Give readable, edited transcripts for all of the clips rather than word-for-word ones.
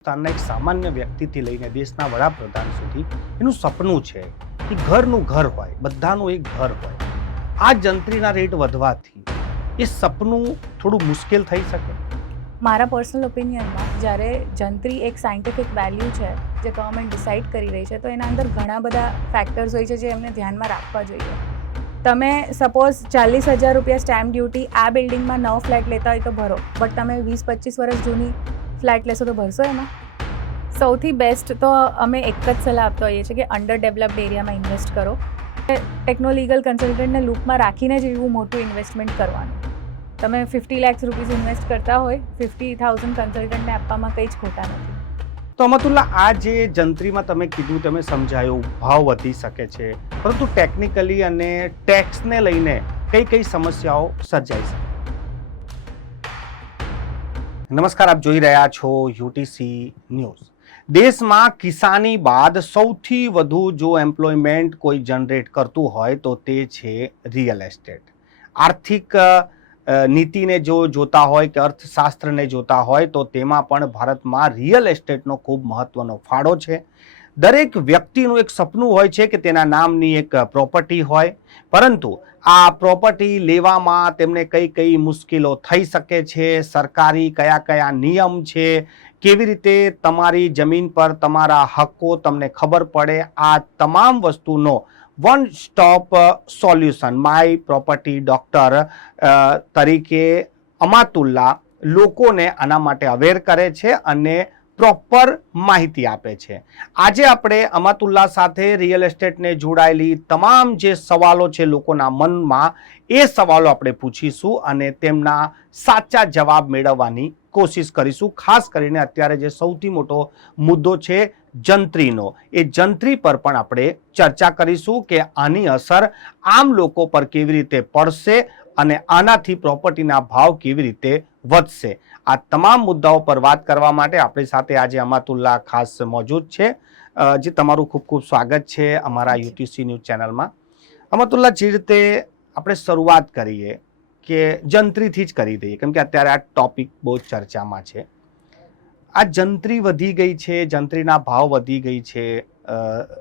એક સામાન્ય વ્યક્તિથી લઈને દેશના વડાપ્રધાન સુધી એનું સપનું છે કે ઘરનું ઘર હોય, બધાનું એક ઘર હોય. આ જંત્રીના રેટ વધવાથી એ સપનું થોડું મુશ્કેલ થઈ શકે. મારા પર્સનલ ઓપિનિયનમાં જ્યારે જંત્રી એક સાયન્ટિફિક વેલ્યુ છે જે ગવર્મેન્ટ ડિસાઇડ કરી રહી છે, તો એના અંદર ઘણા બધા ફેક્ટર્સ હોય છે જે એમને ધ્યાનમાં રાખવા જોઈએ. તમે સપોઝ 40,000 રૂપિયા સ્ટેમ્પ ડ્યુટી આ બિલ્ડિંગમાં નવો ફ્લેટ લેતા હોય તો ભરો, બટ તમે 20-25 વર્ષ જૂની ફ્લેટ લેશો તો ભરશો એમાં? સૌથી બેસ્ટ તો અમે એક જ સલાહ આપતા હોઈએ છીએ કે અંડર ડેવલપ્ડ એરિયામાં ઇન્વેસ્ટ કરો. ટેકનોલીગલ કન્સલ્ટન્ટને લૂપમાં રાખીને જ એવું મોટું ઇન્વેસ્ટમેન્ટ કરવાનું. તમે 50 લાખ રૂપીસ ઇન્વેસ્ટ કરતા હોય, 50,000 કન્સલ્ટન્ટને આપવામાં કંઈ જ ખોટા નથી. તો અમતુલ્લા, આ જે જંત્રીમાં તમે કીધું, તમે સમજાયું, ભાવ વધી શકે છે, પરંતુ ટેકનિકલી અને ટેક્સને લઈને કઈ કઈ સમસ્યાઓ સર્જાઈ શકે? નમસ્કાર, આપ જોઈ રહ્યા છો યુટીસી ન્યૂઝ. દેશમાં કિસાની બાદ સૌથી વધુ જો એમ્પ્લોયમેન્ટ કોઈ જનરેટ કરતું હોય તો તે છે રિયલ એસ્ટેટ. આર્થિક નીતિને જો જોતા હોય કે અર્થશાસ્ત્રને જોતા હોય તો તેમાં પણ ભારતમાં રિયલ એસ્ટેટનો ખૂબ મહત્વનો ફાળો છે. દરેક વ્યક્તિનું એક સપનું હોય છે કે તેના નામની એક પ્રોપર્ટી હોય, પરંતુ આ પ્રોપર્ટી લેવામાં તેમને કઈ કઈ મુશ્કેલો થઈ શકે છે, સરકારી કયા કયા નિયમ છે, કેવી રીતે તમારી જમીન પર તમારા હક્કો તમને ખબર પડે, આ તમામ વસ્તુનો one stop solution my property doctor તરીકે અમાતુલ્લા લોકોને આના માટે અવેર કરે છે અને પ્રોપર માહિતી આપે છે. આજે આપણે અમાતુલ્લા સાથે રિયલ એસ્ટેટને જોડાયેલી તમામ જે સવાલો છે લોકોના મનમાં, એ સવાલો આપણે પૂછીશું અને તેમના સાચા જવાબ મેળવવાની કોશિશ કરીશું. ખાસ કરીને અત્યારે જે સૌથી મોટો મુદ્દો છે જંત્રીનો, એ જંત્રી પર પણ આપણે ચર્ચા કરીશું કે આની અસર આમ લોકો પર કેવી રીતે પડશે અને આનાથી પ્રોપર્ટીના ભાવ કેવી રીતે વધશે. આ તમામ મુદ્દાઓ પર વાત કરવા માટે આપણી સાથે આજે અમાતુલ્લા ખાસ મોજૂદ છે. જે તમારું ખૂબ ખૂબ સ્વાગત છે અમારા યુટીસી ન્યૂઝ ચેનલમાં. અમાતુલ્લા, જે રીતે આપણે શરૂઆત કરીએ કે જંત્રીથી જ કરી દઈએ, કેમ કે અત્યારે આ ટોપિક બહુ ચર્ચામાં છે. આ જંત્રી વધી ગઈ છે, જંત્રીના ભાવ વધી ગઈ છે,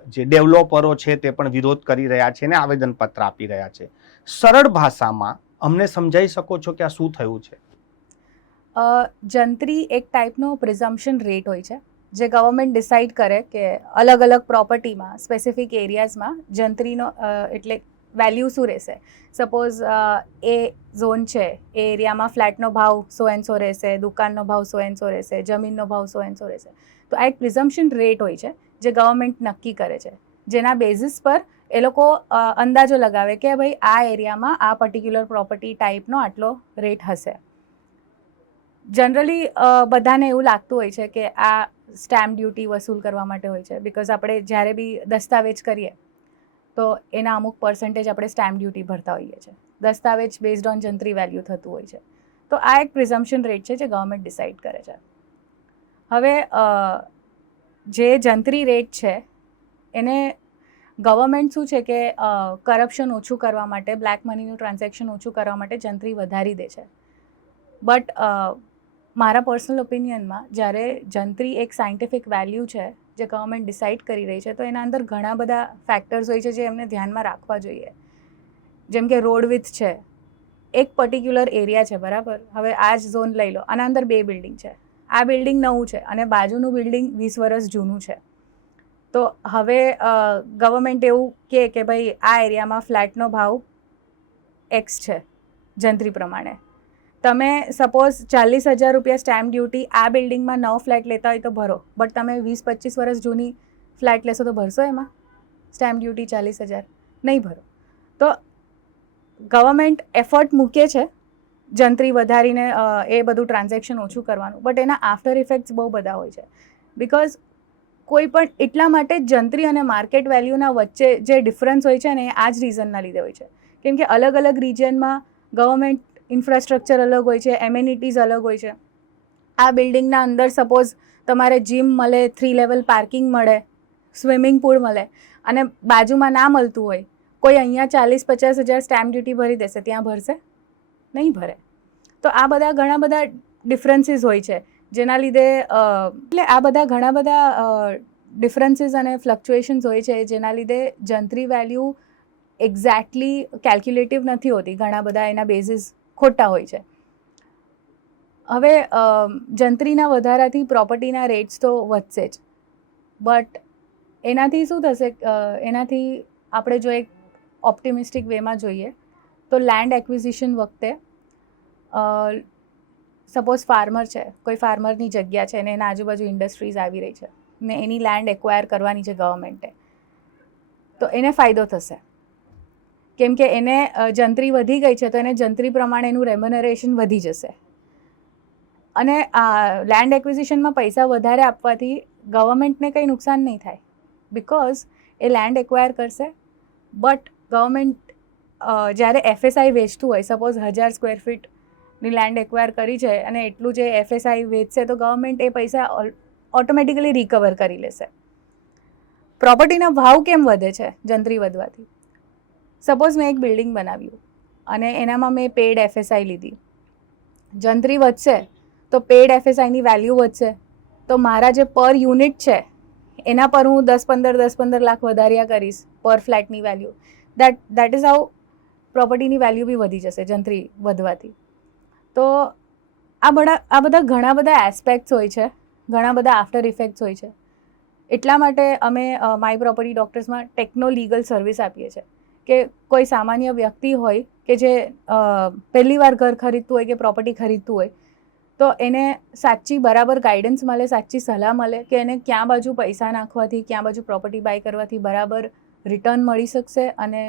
જે ડેવલપરો છે તે પણ વિરોધ કરી રહ્યા છે અને આવેદનપત્ર આપી રહ્યા છે. સરળ ભાષામાં અમને સમજાવી શકો છો કે આ શું થયું છે? જંત્રી એક ટાઈપનો પ્રિઝમ્પશન રેટ હોય છે જે ગવર્મેન્ટ ડિસાઇડ કરે કે અલગ અલગ પ્રોપર્ટીમાં, સ્પેસિફિક એરિયાઝમાં જંત્રીનો એટલે વેલ્યુ શું રહેશે. સપોઝ એ ઝોન છે, એ એરિયામાં ફ્લેટનો ભાવ સો એન્ડ સો રહેશે, દુકાનનો ભાવ સો એન્ડ સો રહેશે, જમીનનો ભાવ સો એન્ડ સો રહેશે. તો આ એક પ્રિઝમ્પશન રેટ હોય છે જે ગવર્મેન્ટ નક્કી કરે છે, જેના બેઝિસ પર એ લોકો અંદાજો લગાવે કે ભાઈ આ એરિયામાં આ પર્ટિક્યુલર પ્રોપર્ટી ટાઈપનો આટલો રેટ હશે. જનરલી બધાને એવું લાગતું હોય છે કે આ સ્ટેમ્પ ડ્યુટી વસૂલ કરવા માટે હોય છે, બિકોઝ આપણે જ્યારે બી દસ્તાવેજ કરીએ તો એના અમુક પર્સન્ટેજ આપણે સ્ટેમ્પ ડ્યુટી ભરતા હોઈએ છીએ. દસ્તાવેજ બેઝડ ઓન જંત્રી વેલ્યુ થતું હોય છે. તો આ એક પ્રિઝમ્પશન રેટ છે જે ગવર્મેન્ટ ડિસાઇડ કરે છે. હવે જે જંત્રી રેટ છે એને ગવર્મેન્ટ શું છે કે કરપ્શન ઓછું કરવા માટે, બ્લેક મનીનું ટ્રાન્ઝેક્શન ઓછું કરવા માટે જંત્રી વધારી દે છે. બટ મારા પર્સનલ ઓપિનિયનમાં જ્યારે જંત્રી એક સાયન્ટિફિક વેલ્યુ છે જે ગવર્મેન્ટ ડિસાઇડ કરી રહી છે, તો એના અંદર ઘણા બધા ફેક્ટર્સ હોય છે જે એમને ધ્યાનમાં રાખવા જોઈએ. જેમ કે રોડ વિથ છે, એક પર્ટિક્યુલર એરિયા છે, બરાબર? હવે આ જ ઝોન લઈ લો, આના અંદર 2 બિલ્ડિંગ છે. આ બિલ્ડિંગ નવું છે અને બાજુનું બિલ્ડિંગ 20 વર્ષ જૂનું છે. તો હવે ગવર્મેન્ટ એવું કે ભાઈ આ એરિયામાં ફ્લેટનો ભાવ એક્સ છે જંત્રી પ્રમાણે. તમે સપોઝ 40,000 રૂપિયા સ્ટેમ્પ ડ્યુટી આ બિલ્ડિંગમાં નવો ફ્લેટ લેતા હોય તો ભરો, બટ તમે 20-25 વર્ષ જૂની ફ્લેટ લેશો તો ભરશો એમાં સ્ટેમ્પ ડ્યુટી 40,000? નહીં ભરો. તો ગવર્મેન્ટ એફર્ટ મૂકે છે જંત્રી વધારીને એ બધું ટ્રાન્ઝેક્શન ઓછું કરવાનું, બટ એના આફ્ટર ઇફેક્ટ્સ બહુ બધા હોય છે. બિકોઝ કોઈ પણ એટલા માટે જંત્રી અને માર્કેટ વેલ્યુના વચ્ચે જે ડિફરન્સ હોય છે ને, એ આ જ રીઝનના લીધે હોય છે. કેમ કે અલગ અલગ રિજિયનમાં ગવર્મેન્ટ ઇન્ફ્રાસ્ટ્રક્ચર અલગ હોય છે, એમ્યુનિટીઝ અલગ હોય છે. આ બિલ્ડિંગના અંદર સપોઝ તમારે જીમ મળે, 3 લેવલ પાર્કિંગ મળે, સ્વિમિંગ પુલ મળે, અને બાજુમાં ના મળતું હોય, કોઈ અહીંયા 40-50 હજાર સ્ટેમ્પ ડ્યુટી ભરી દેશે, ત્યાં ભરશે? નહીં ભરે. તો આ બધા ઘણા બધા ડિફરન્સીસ હોય છે જેના લીધે એટલે આ બધા ઘણા બધા ડિફરન્સીસ અને ફ્લક્ચ્યુએશન્સ હોય છે, જેના લીધે જંત્રી વેલ્યુ એક્ઝેક્ટલી કેલ્ક્યુલેટિવ નથી હોતી. ઘણા બધા એના બેઝિસ ખોટા હોય છે. હવે જંત્રીના વધારાથી પ્રોપર્ટીના રેટ્સ તો વધશે જ, બટ એનાથી શું થશે, એનાથી આપણે જો એક ઓપ્ટિમિસ્ટિક વેમાં જોઈએ તો લેન્ડ એક્વિઝિશન વખતે સપોઝ ફાર્મર છે, કોઈ ફાર્મરની જગ્યા છે અને એના આજુબાજુ ઇન્ડસ્ટ્રીઝ આવી રહી છે ને એની લેન્ડ એક્વાયર કરવાની છે ગવર્મેન્ટે, તો એને ફાયદો થશે. કેમ કે એને જંત્રી વધી ગઈ છે તો એને જંત્રી પ્રમાણે એનું રેમ્યુનરેશન વધી જશે. અને લેન્ડ એક્વિઝિશનમાં પૈસા વધારે આપવાથી ગવર્મેન્ટને કંઈ નુકસાન નહીં થાય, બિકોઝ એ લેન્ડ એક્વાયર કરશે. બટ ગવર્મેન્ટ જ્યારે એફએસઆઈ વેચતું હોય, સપોઝ 1000 સ્ક્વેર ફીટની લેન્ડ એક્વાયર કરી છે અને એટલું જે એફએસઆઈ વેચશે તો ગવર્મેન્ટ એ પૈસા ઓટોમેટિકલી રિકવર કરી લેશે. પ્રોપર્ટીના ભાવ કેમ વધે છે જંત્રી વધવાથી? સપોઝ મેં એક બિલ્ડિંગ બનાવ્યું અને એનામાં મેં પેડ એફએસઆઈ લીધી. જંત્રી વધશે તો પેડ એફએસઆઈની વેલ્યુ વધશે, તો મારા જે પર યુનિટ છે એના પર હું 10-15 લાખ વધાર્યા કરીશ પર ફ્લેટની વેલ્યુ. દેટ ઇઝ હાઉ પ્રોપર્ટીની વેલ્યુ બી વધી જશે જંત્રી વધવાથી. તો આ બધા ઘણા બધા એસ્પેક્ટ્સ હોય છે, ઘણા બધા આફ્ટર ઇફેક્ટ્સ હોય છે. એટલા માટે અમે માય પ્રોપર્ટી ડોક્ટર્સમાં ટેકનો લીગલ સર્વિસ આપીએ છીએ કે કોઈ સામાન્ય વ્યક્તિ હોય કે જે પહેલી વાર ઘર ખરીદતું હોય કે પ્રોપર્ટી ખરીદતું હોય, તો એને સાચી બરાબર ગાઈડન્સ મળે, સાચી સલાહ મળે કે એને ક્યાં બાજુ પૈસા નાખવાથી, ક્યાં બાજુ પ્રોપર્ટી બાય કરવાથી બરાબર રિટર્ન મળી શકશે. અને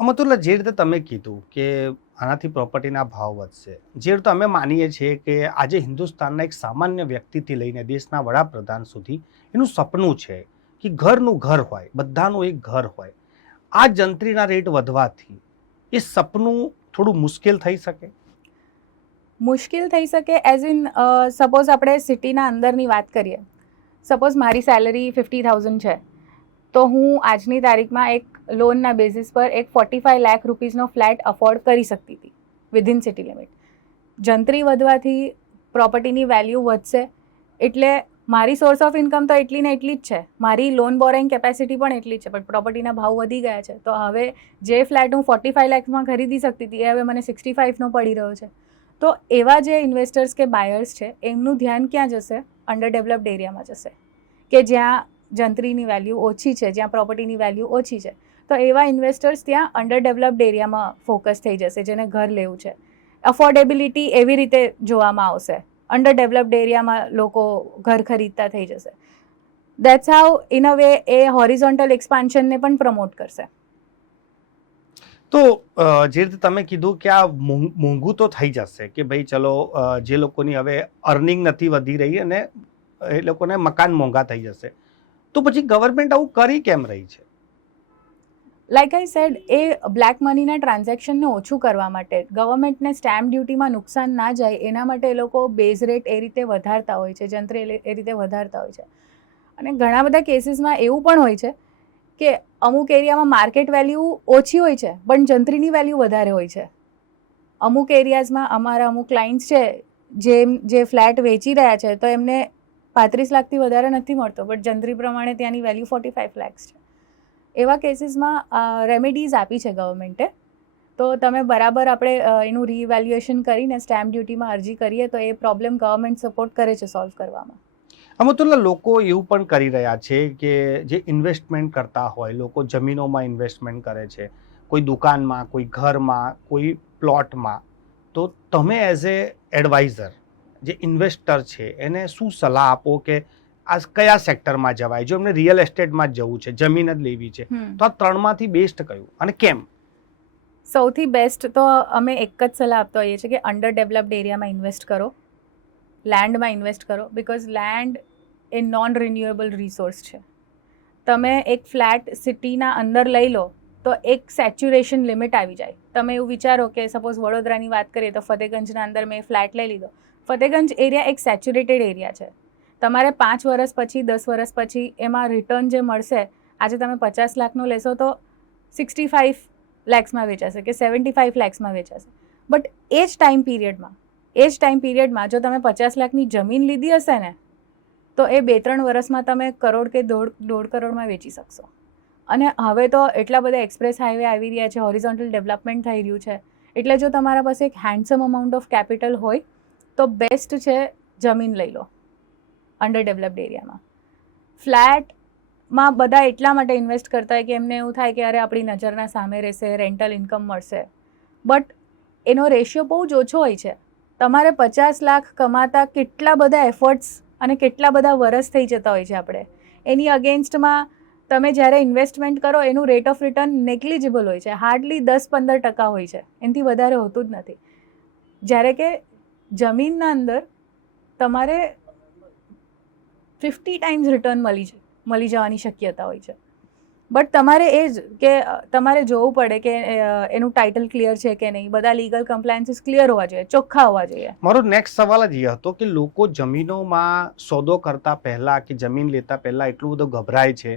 અમતુલ્લા, જે રીતે તમે કીધું કે આનાથી પ્રોપર્ટીના ભાવ વધશે, જે રીતે અમે માનીએ છીએ કે આજે હિન્દુસ્તાનના એક સામાન્ય વ્યક્તિથી લઈને દેશના વડાપ્રધાન સુધી એનું સપનું છે કે ઘરનું ઘર હોય, બધાનું એક ઘર હોય. આ જંત્રીના રેટ વધવાથી એ સપનું થોડું મુશ્કેલ થઈ શકે? મુશ્કેલ થઈ શકે એઝ ઇન સપોઝ આપણે સિટીના અંદરની વાત કરીએ. સપોઝ મારી સેલરી 50,000 છે, તો હું આજની તારીખમાં એક લોનના બેઝિસ પર એક 45 લાખ રૂપીઝનો ફ્લેટ અફોર્ડ કરી શકતી હતી વિધિન સિટી લિમિટ. જંત્રી વધવાથી પ્રોપર્ટીની વેલ્યુ વધશે, એટલે મારી સોર્સ ઓફ ઇન્કમ તો એટલી ને એટલી જ છે, મારી લોન બોરોઈંગ કેપેસિટી પણ એટલી જ છે, પણ પ્રોપર્ટીના ભાવ વધી ગયા છે. તો હવે જે ફ્લેટ હું 45 લાખમાં ખરીદી શકતી હતી એ હવે મને 65નો પડી રહ્યો છે. તો એવા જે ઇન્વેસ્ટર્સ કે બાયર્સ છે એમનું ધ્યાન ક્યાં જશે? અંડર ડેવલપ્ડ એરિયામાં જશે, કે જ્યાં જંત્રીની વેલ્યુ ઓછી છે, જ્યાં પ્રોપર્ટીની વેલ્યુ ઓછી છે. તો એવા ઇન્વેસ્ટર્સ ત્યાં અંડર ડેવલપ્ડ એરિયામાં ફોકસ થઈ જશે, જેને ઘર લેવું છે. અફોર્ડેબિલિટી એવી રીતે જોવામાં આવશે, અંડર ડેવલપ્ડ એરિયામાં લોકો ઘર ખરીદતા થઈ જશે. That's how in a way એ હોરિઝોન્ટલ એક્સપાન્શનને પણ પ્રમોટ કરશે. તો જે રીતે તમે કીધું કે આ મોંઘું તો થઈ જશે કે ભાઈ ચલો, જે લોકોની હવે અર્નિંગ નથી વધી રહી અને એ લોકોને મકાન મોંઘા થઈ જશે, તો પછી ગવર્મેન્ટ આવું કરી કેમ રહી છે? લાઇક આઈ સેડ, એ બ્લેક મનીના ટ્રાન્ઝેક્શનને ઓછું કરવા માટે, ગવર્મેન્ટને સ્ટેમ્પ ડ્યુટીમાં નુકસાન ના જાય એના માટે એ લોકો બેઝ રેટ એ રીતે વધારતા હોય છે, જંત્રી એ રીતે વધારતા હોય છે. અને ઘણા બધા કેસીસમાં એવું પણ હોય છે કે અમુક એરિયામાં માર્કેટ વેલ્યુ ઓછી હોય છે પણ જંત્રીની વેલ્યુ વધારે હોય છે. અમુક એરિયાઝમાં અમારા અમુક ક્લાયન્ટ્સ છે જે ફ્લેટ વેચી રહ્યા છે તો એમને 35 લાખથી વધારે નથી મળતો, બટ જંત્રી પ્રમાણે ત્યાંની વેલ્યુ 45 લાખ છે. એવા કેસીસમાં રેમેડીઝ આપી છે ગવર્મેન્ટે. તો તમે બરાબર આપણે એનું રીવેલ્યુએશન કરીને સ્ટેમ્પ ડ્યુટીમાં અરજી કરીએ તો એ પ્રોબ્લેમ ગવર્મેન્ટ સપોર્ટ કરે છે સોલ્વ કરવામાં. અમતુલ્લા, લોકો એવું પણ કરી રહ્યા છે કે જે ઇન્વેસ્ટમેન્ટ કરતા હોય, લોકો જમીનોમાં ઇન્વેસ્ટમેન્ટ કરે છે, કોઈ દુકાનમાં, કોઈ ઘરમાં, કોઈ પ્લોટમાં. તો તમે એઝ એ એડવાઇઝર, જે ઇન્વેસ્ટર છે, એને શું સલાહ આપો કે આ કયા સેક્ટરમાં જવાય? જો એમને રિયલ એસ્ટેટમાં જ જવું છે, જમીન જ લેવી છે, તો આ ત્રણમાંથી બેસ્ટ કયું અને કેમ? સૌથી બેસ્ટ તો અમે એક જ સલાહ આપતા હોઈએ છીએ કે અંડર ડેવલપ્ડ એરિયામાં ઇન્વેસ્ટ કરો, લેન્ડમાં ઇન્વેસ્ટ કરો, because land A non renewable resource છે. તમે એક ફ્લેટ સિટીના અંદર લઈ લો તો એક સેચ્યુરેશન લિમિટ આવી જાય. તમે એવું વિચારો કે સપોઝ વડોદરાની વાત કરીએ તો ફતેગંજના અંદર મેં ફ્લેટ લઈ લીધો. ફતેગંજ એરિયા એક સેચ્યુરેટેડ એરિયા છે. તમારે 5 વર્ષ પછી 10 વર્ષ પછી એમાં રિટર્ન જે મળશે, આજે તમે 50 લાખનું લેશો તો 65 લેક્સમાં વેચાશે કે 75 લેક્સમાં વેચાશે. બટ એ જ ટાઈમ પીરિયડમાં એ જ ટાઈમ પીરિયડમાં જો તમે 50 લાખની જમીન લીધી હશે ને તો એ 2-3 વર્ષમાં તમે કરોડ કે દોઢ કરોડમાં વેચી શકશો. અને હવે તો એટલા બધા એક્સપ્રેસ હાઈવે આવી રહ્યા છે, હોરિઝોન્ટલ ડેવલપમેન્ટ થઈ રહ્યું છે, એટલે જો તમારા પાસે એક હેન્ડસમ અમાઉન્ટ ઓફ કેપિટલ હોય તો બેસ્ટ છે જમીન લઈ લો અંડર ડેવલપ્ડ એરિયામાં. ફ્લેટમાં બધા એટલા માટે ઇન્વેસ્ટ કરતા હોય કે એમને એવું થાય કે અરે આપણી નજરના સામે રહેશે, રેન્ટલ ઇન્કમ મળશે, બટ એનો રેશિયો બહુ જ ઓછો હોય છે. તમારે 50 લાખ કમાતા કેટલા બધા એફર્ટ્સ અને કેટલા બધા વરસ થઈ જતા હોય છે આપણે. એની અગેન્સ્ટમાં તમે જ્યારે ઇન્વેસ્ટમેન્ટ કરો એનું રેટ ઓફ રિટર્ન નેગ્લિજિબલ હોય છે, હાર્ડલી 10-15% હોય છે, એનાથી વધારે હોતું જ નથી. જ્યારે કે જમીનના અંદર તમારે 50 ટાઈમ્સ રિટર્ન મળી જવાની શક્યતા હોય છે. બટ તમારે એ જ કે તમારે જોવું પડે કે એનું ટાઇટલ ક્લિયર છે કે નહીં, બધા લીગલ કમ્પ્લાયન્સીસ ક્લિયર હોવા જોઈએ, ચોખ્ખા હોવા જોઈએ. મારો નેક્સ્ટ સવાલ જ એ હતો કે લોકો જમીનોમાં સોદો કરતા પહેલા કે જમીન લેતા પહેલા એટલું બધું ગભરાય છે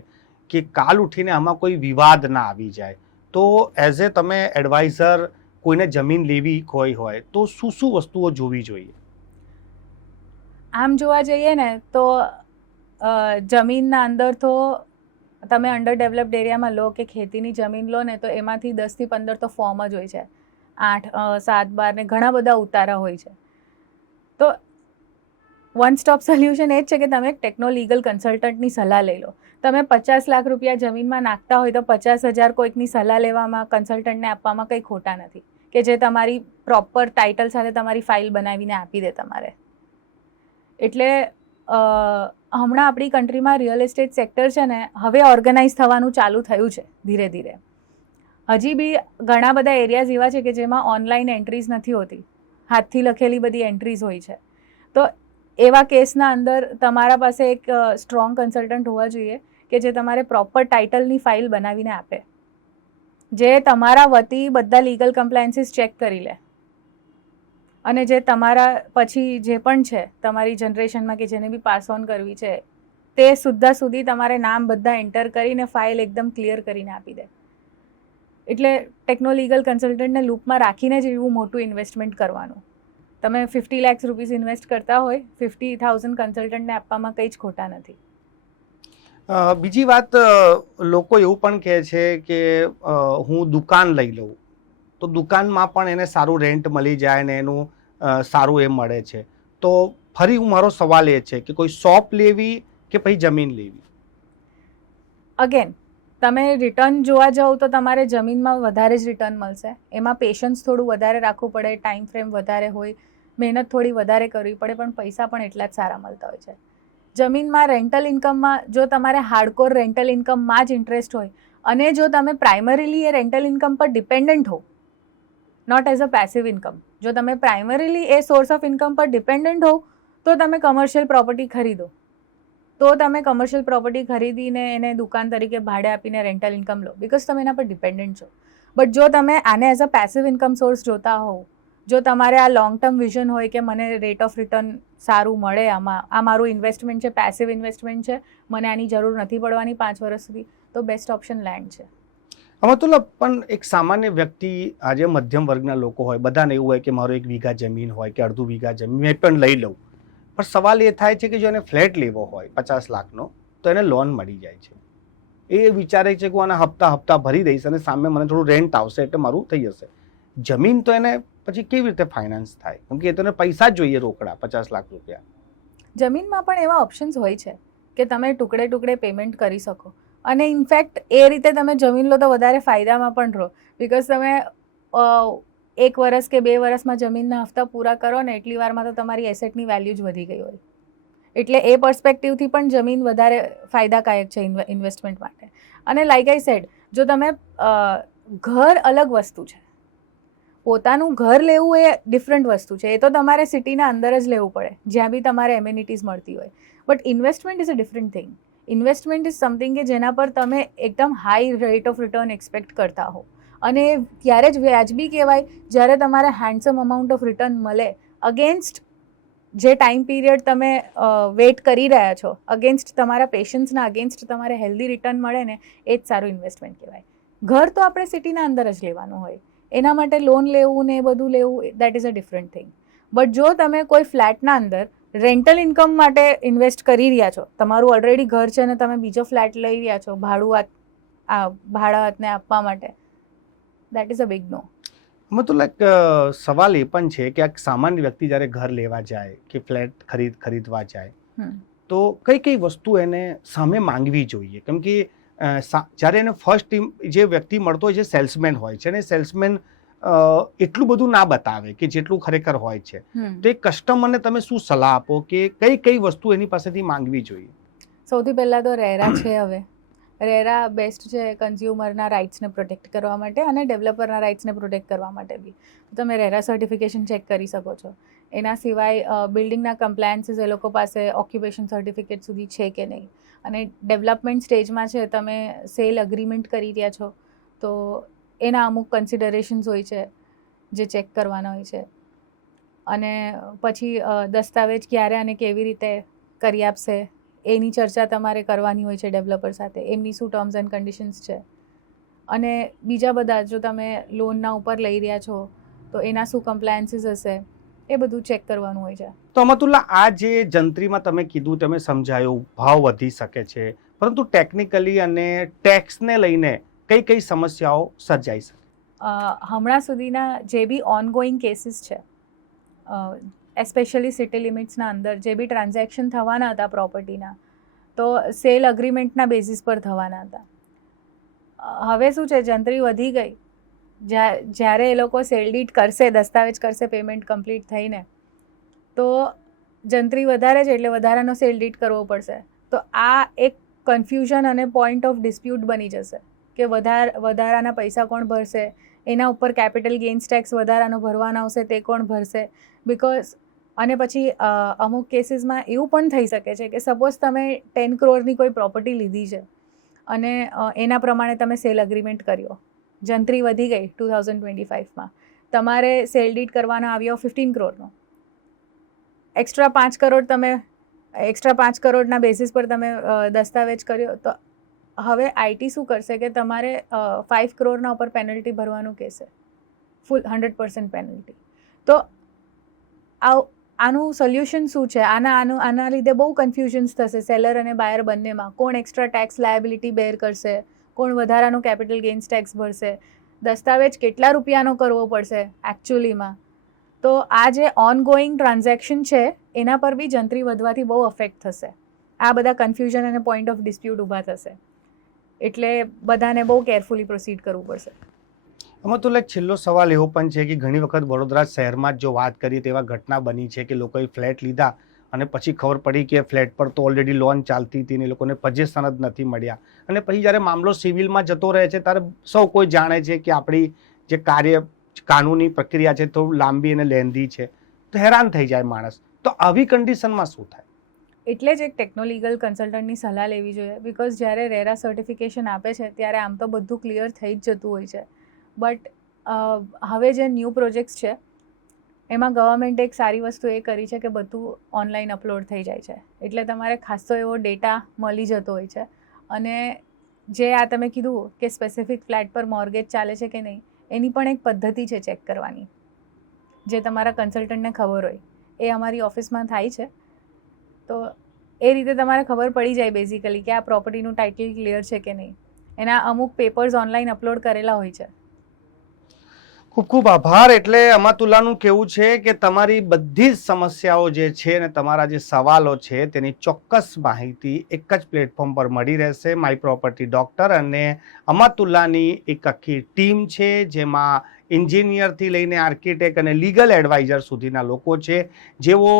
કે કાલ ઉઠીને આમાં કોઈ વિવાદ ના આવી જાય. તો એઝ એ તમે એડવાઇઝર કોઈને જમીન લેવી હોય તો શું શું વસ્તુઓ જોવી જોઈએ? આમ જોવા જઈએ ને તો જમીનના અંદર તો તમે અંડર ડેવલપ્ડ એરિયામાં લો કે ખેતીની જમીન લો ને તો એમાંથી 10થી 15 તો ફોર્મ જ હોય છે, 8, 7, 12 ને ઘણા બધા ઉતારા હોય છે. તો વન સ્ટોપ સોલ્યુશન એ જ છે કે તમે એક ટેકનો લીગલ કન્સલ્ટન્ટની સલાહ લઈ લો. તમે 50 લાખ રૂપિયા જમીનમાં નાખતા હોય તો 50,000 કોઈકની સલાહ લેવામાં, કન્સલ્ટન્ટને આપવામાં કંઈ ખોટા નથી કે જે તમારી પ્રોપર ટાઇટલ સાથે તમારી ફાઇલ બનાવીને આપી દે તમારે. એટલે હમણાં આપણી કન્ટ્રીમાં રિયલ એસ્ટેટ સેક્ટર છે ને હવે ઓર્ગેનાઇઝ થવાનું ચાલુ થયું છે ધીરે ધીરે. હજી બી ઘણા બધા એરિયાઝ એવા છે કે જેમાં ઓનલાઈન એન્ટ્રીઝ નથી હોતી, હાથથી લખેલી બધી એન્ટ્રીઝ હોય છે. તો એવા કેસના અંદર તમારા પાસે એક સ્ટ્રોંગ કન્સલ્ટન્ટ હોવા જોઈએ કે જે તમારે પ્રોપર ટાઇટલની ફાઇલ બનાવીને આપે, જે તમારા વતી બધા લીગલ કમ્પ્લાયન્સીસ ચેક કરી લે અને જે તમારા પછી જે પણ છે તમારી જનરેશનમાં કે જેને બી પાસ ઓન કરવી છે તે સુધી તમારે નામ બધા એન્ટર કરીને ફાઇલ એકદમ ક્લિયર કરીને આપી દે. એટલે ટેકનો લીગલ કન્સલ્ટન્ટને લૂપમાં રાખીને જ એવું મોટું ઇન્વેસ્ટમેન્ટ કરવાનું. તમે 50 લાખ રૂપીસ ઇન્વેસ્ટ કરતા હોય, 50,000 કન્સલ્ટન્ટને આપવામાં કંઈ જ ખોટા નથી. બીજી વાત, લોકો એવું પણ કહે છે કે હું દુકાન લઈ લઉં તો દુકાનમાં પણ એને સારું રેન્ટ મળી જાય ને એનું સારું એ મળે છે. તો ફરી મારો સવાલ એ છે કે કોઈ શોપ લેવી કે પછી જમીન લેવી? અગેન તમે રિટર્ન જોવા જાઓ તો તમારે જમીનમાં વધારે જ રિટર્ન મળશે. એમાં પેશન્સ થોડું વધારે રાખવું પડે, ટાઈમ ફ્રેમ વધારે હોય, મહેનત થોડી વધારે કરવી પડે, પણ પૈસા પણ એટલા જ સારા મળતા હોય છે. જમીનમાં રેન્ટલ ઇન્કમમાં જો તમારે હાર્ડકોર રેન્ટલ ઇન્કમમાં જ ઇન્ટરેસ્ટ હોય અને જો તમે પ્રાઇમરીલી એ રેન્ટલ ઇન્કમ પર ડિપેન્ડન્ટ હો, not as a passive income, જો તમે primarily a source of income પર ડિપેન્ડન્ટ હોવ તો તમે કમર્શિયલ પ્રોપર્ટી ખરીદો. તો તમે કમર્શિયલ પ્રોપર્ટી ખરીદીને એને દુકાન તરીકે ભાડે આપીને રેન્ટલ ઇન્કમ લો, બિકોઝ તમે એના પર ડિપેન્ડન્ટ છો. બટ જો તમે આને as a passive income source જોતા હોવ, જો તમારે આ લોંગ ટર્મ વિઝન હોય કે મને રેટ ઓફ રિટર્ન સારું મળે, આમાં આ મારું ઇન્વેસ્ટમેન્ટ છે, પેસિવ ઇન્વેસ્ટમેન્ટ છે, મને આની જરૂર નથી પડવાની 5 વર્ષ સુધી, તો બેસ્ટ ઓપ્શન લેન્ડ છે. અમતુલ્લા, પણ એક સામાન્ય વ્યક્તિ, આજે મધ્યમ વર્ગના લોકો હોય, બધાને એવું હોય કે મારો 1 વીઘા જમીન હોય કે અડધું વીઘા જમીન મેં પણ લઈ લઉં. પણ સવાલ એ થાય છે કે જો એને ફ્લેટ લેવો હોય 50 લાખનો તો એને લોન મળી જાય છે. એ વિચારે છે કે હું આના હપ્તા ભરી દઈશ અને સામે મને થોડું રેન્ટ આવશે એટલે મારું થઈ જશે. જમીન તો એને પછી કેવી રીતે ફાઇનાન્સ થાય? કેમ કે એ તો એને પૈસા જ જોઈએ, રોકડા 50 લાખ રૂપિયા. જમીનમાં પણ એવા ઓપ્શન્સ હોય છે કે તમે ટુકડે ટુકડે પેમેન્ટ કરી શકો અને ઇનફેક્ટ એ રીતે તમે જમીન લો તો વધારે ફાયદામાં પણ રહો, બિકોઝ તમે 1 વર્ષ કે 2 વર્ષમાં જમીનના હપ્તા પૂરા કરો ને એટલી વારમાં તો તમારી એસેટની વેલ્યુ જ વધી ગઈ હોય. એટલે એ પર્સપેક્ટિવથી પણ જમીન વધારે ફાયદાકારક છે ઇન્વેસ્ટમેન્ટ માટે. અને લાઇક આઈ સેડ, જો તમે ઘર અલગ વસ્તુ છે, પોતાનું ઘર લેવું એ ડિફરન્ટ વસ્તુ છે, એ તો તમારે સિટીના અંદર જ લેવું પડે જ્યાં બી તમારે એમ્યુનિટીઝ મળતી હોય. But investment is a different thing. Investment is something કે જેના પર તમે એકદમ high rate of return expect કરતા હો, અને ત્યારે જ વ્યાજબી કહેવાય જ્યારે તમારે હેન્ડસમ અમાઉન્ટ ઓફ રિટર્ન મળે અગેન્સ્ટ જે ટાઈમ પીરિયડ તમે વેઇટ કરી રહ્યા છો, અગેન્સ્ટ તમારા પેશન્સના અગેન્સ્ટ તમારે હેલ્ધી રિટર્ન મળે ને, એ જ સારું ઇન્વેસ્ટમેન્ટ કહેવાય. ઘર તો આપણે સિટીના અંદર જ લેવાનું હોય, એના માટે લોન લેવું ને એ બધું લેવું, that is a different thing. But જો તમે કોઈ ફ્લેટના અંદર રેન્ટલ ઇન્કમ માટે ઇન્વેસ્ટ કરી રહ્યા છો, તમારું ઓલરેડી ઘર છે અને તમે બીજો ફ્લેટ લઈ રહ્યા છો ભાડાને આપવા માટે, દેટ ઇઝ અ બિગ નો. તો લાઈક સવાલ એ પણ છે કે આ સામાન્ય વ્યક્તિ જ્યારે ઘર લેવા જાય કે ફ્લેટ ખરીદવા જાય તો કઈ કઈ વસ્તુ એને સામે માંગવી જોઈએ? કેમ કે જ્યારે એને ફર્સ્ટ જે વ્યક્તિ મળતો હોય છે સેલ્સમેન હોય છે, અને સેલ્સમેન એટલું બધું ના બતાવે કે જેટલું ખરેખર હોય છે. તો એ કસ્ટમરને તમે શું સલાહ આપો કે કઈ કઈ વસ્તુ એની પાસેથી માંગવી જોઈએ? સૌથી પહેલાં તો રેરા છે. હવે રેરા બેસ્ટ છે કન્ઝ્યુમરના રાઇટ્સને પ્રોટેક્ટ કરવા માટે અને ડેવલપરના રાઇટ્સને પ્રોટેક્ટ કરવા માટે બી. તમે રેરા સર્ટિફિકેશન ચેક કરી શકો છો. એના સિવાય બિલ્ડિંગના કમ્પ્લાયન્સીસ એ લોકો પાસે ઓક્યુપેશન સર્ટિફિકેટ સુધી છે કે નહીં, અને ડેવલપમેન્ટ સ્ટેજમાં છે, તમે સેલ અગ્રીમેન્ટ કરી રહ્યા છો તો એના અમુક કન્સિડરેશન્સ હોય છે જે ચેક કરવાના હોય છે. અને પછી દસ્તાવેજ ક્યારે અને કેવી રીતે કરી આપશે એની ચર્ચા તમારે કરવાની હોય છે ડેવલપર સાથે, એમની શું ટર્મ્સ એન્ડ કન્ડિશન્સ છે. અને બીજા બધા જો તમે લોનના ઉપર લઈ રહ્યા છો તો એના શું કમ્પ્લાયન્સીસ હશે એ બધું ચેક કરવાનું હોય છે. તો અમાતુલ્લા, આ જે જંત્રીમાં તમે કીધું, તમે સમજાયું, ભાવ વધી શકે છે, પરંતુ ટેકનિકલી અને ટેક્સને લઈને કઈ કઈ સમસ્યાઓ સર્જાઈ શકે? હમણાં સુધીના જે બી ઓનગોઈંગ કેસીસ છે, એસ્પેશિયલી સિટી લિમિટ્સના અંદર જે બી ટ્રાન્ઝેક્શન થવાના હતા પ્રોપર્ટીના, તો સેલ અગ્રીમેન્ટના બેઝિસ પર થવાના હતા. હવે શું છે, જંત્રી વધી ગઈ. જ્યારે એ લોકો સેલ ડીડ કરશે, દસ્તાવેજ કરશે પેમેન્ટ કમ્પ્લીટ થઈને, તો જંત્રી વધારે છે એટલે વધારાનો સેલ ડીડ કરવો પડશે. તો આ એક કન્ફ્યુઝન અને પોઈન્ટ ઓફ ડિસ્પ્યુટ બની જશે કે વધારાના પૈસા કોણ ભરશે, એના ઉપર કેપિટલ ગેઇન્સ ટેક્સ વધારાનો ભરવાનો આવશે તે કોણ ભરશે. બિકોઝ અને પછી અમુક કેસીસમાં એવું પણ થઈ શકે છે કે સપોઝ તમે 10 કરોડની કોઈ પ્રોપર્ટી લીધી છે અને એના પ્રમાણે તમે સેલ અગ્રીમેન્ટ કર્યો, જંત્રી વધી ગઈ 2025માં, તમારે સેલ ડીડ કરવાનો આવ્યો 15 કરોડનો, એક્સ્ટ્રા 5 કરોડના બેસિસ પર તમે દસ્તાવેજ કર્યો, તો હવે આઈટી શું કરશે કે તમારે 5 કરોડના ઉપર પેનલ્ટી ભરવાનું કહેશે, ફૂલ 100% પેનલ્ટી. તો આનું સોલ્યુશન શું છે? આના લીધે બહુ કન્ફ્યુઝન્સ થશે સેલર અને બાયર બંનેમાં. કોણ એક્સ્ટ્રા ટેક્સ લાયબિલિટી બેર કરશે, કોણ વધારાનું કેપિટલ ગેઇન્સ ટેક્સ ભરશે, દસ્તાવેજ કેટલા રૂપિયાનો કરવો પડશે એકચ્યુઅલીમાં. તો આ જે ઓનગોઈંગ ટ્રાન્ઝેક્શન છે એના પર બી જંત્રી વધવાથી બહુ અફેક્ટ થશે. આ બધા કન્ફ્યુઝન અને પોઈન્ટ ઓફ ડિસ્પ્યુટ ઊભા થશે. એટલે બધાને બહુ કેરફુલી પ્રોસીડ કરવું પડશે. આમાં તો લાઈક છેલ્લો સવાલ એવો પણ છે કે ઘણી વખત વડોદરા શહેરમાં જ જો વાત કરીએ તો એવા ઘટના બની છે કે લોકોએ ફ્લેટ લીધા અને પછી ખબર પડી કે ફ્લેટ પર તો ઓલરેડી લોન ચાલતી હતી ને એ લોકોને પોઝેશન જ નથી મળ્યા. અને પછી જ્યારે મામલો સિવિલમાં જતો રહે છે ત્યારે સૌ કોઈ જાણે છે કે આપણી જે કાનૂની પ્રક્રિયા છે તો લાંબી અને લેન્ધી છે, તો હેરાન થઈ જાય માણસ. તો આવી કન્ડિશનમાં શું થાય? એટલે જ એક ટેકનોલીગલ કન્સલ્ટન્ટની સલાહ લેવી જોઈએ. બિકોઝ જ્યારે રેરા સર્ટિફિકેશન આપે છે ત્યારે આમ તો બધું ક્લિયર થઈ જ જતું હોય છે, બટ હવે જે ન્યૂ પ્રોજેક્ટ્સ છે એમાં ગવર્મેન્ટે એક સારી વસ્તુ એ કરી છે કે બધું ઓનલાઈન અપલોડ થઈ જાય છે, એટલે તમારે ખાસો એવો ડેટા મળી જતો હોય છે. અને જે આ તમે કીધું કે સ્પેસિફિક ફ્લેટ પર મોર્ગેજ ચાલે છે કે નહીં, એની પણ એક પદ્ધતિ છે ચેક કરવાની, જે તમારા કન્સલ્ટન્ટને ખબર હોય. એ અમારી ઓફિસમાં થાય છે. તો એ રીતે તમારે ખબર પડી જાય બેઝિકલી કે આ પ્રોપર્ટીનું ટાઇટલ ક્લિયર છે કે નહીં. એના અમુક પેપર્સ ઓનલાઈન અપલોડ કરેલા હોય છે. ખૂબ ખૂબ આભાર. એટલે અમાતુલ્લાનું કહેવું છે કે તમારી બધી જ સમસ્યાઓ જે છે ને તમારા જે સવાલો છે તેની ચોક્કસ માહિતી એક જ પ્લેટફોર્મ પર મળી રહેશે. માય પ્રોપર્ટી ડોક્ટર અને અમાતુલ્લાની એક આખી ટીમ છે, જેમાં એન્જિનિયરથી લઈને આર્કિટેક્ટ અને લીગલ એડવાઇઝર સુધીના લોકો છે, જેઓ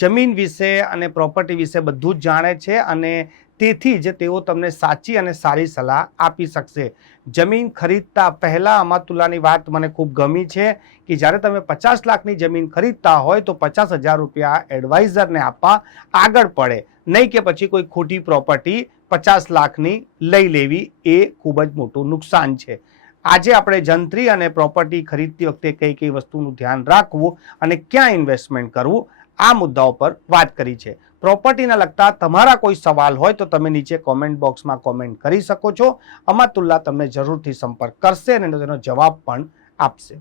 જમીન વિશે અને પ્રોપર્ટી વિશે બધું જ જાણે છે, અને તેથી જ તેઓ તમને સાચી અને સારી સલાહ આપી શકશે. જમીન ખરીદતા પહેલાં અમાતુલ્લાની વાત મને ખૂબ ગમી છે કે જ્યારે તમે 50 લાખની જમીન ખરીદતા હોય તો 50,000 રૂપિયા એડવાઇઝરને આપવા આગળ પડે, નહીં કે પછી કોઈ ખોટી પ્રોપર્ટી 50 લાખની લઈ લેવી. એ ખૂબ જ મોટું નુકસાન છે. આજે આપણે જંત્રી અને પ્રોપર્ટી ખરીદતી વખતે કઈ કઈ વસ્તુનું ધ્યાન રાખવું અને ક્યાં ઇન્વેસ્ટમેન્ટ કરવું, આ મુદ્દાઓ પર વાત કરી છે. પ્રોપર્ટીના લગતા તમારા કોઈ સવાલ હોય તો તમે નીચે કોમેન્ટ બોક્સમાં કોમેન્ટ કરી શકો છો. અમાતુલ્લા તમને જરૂરથી સંપર્ક કરશે અને તેનો જવાબ પણ આપશે.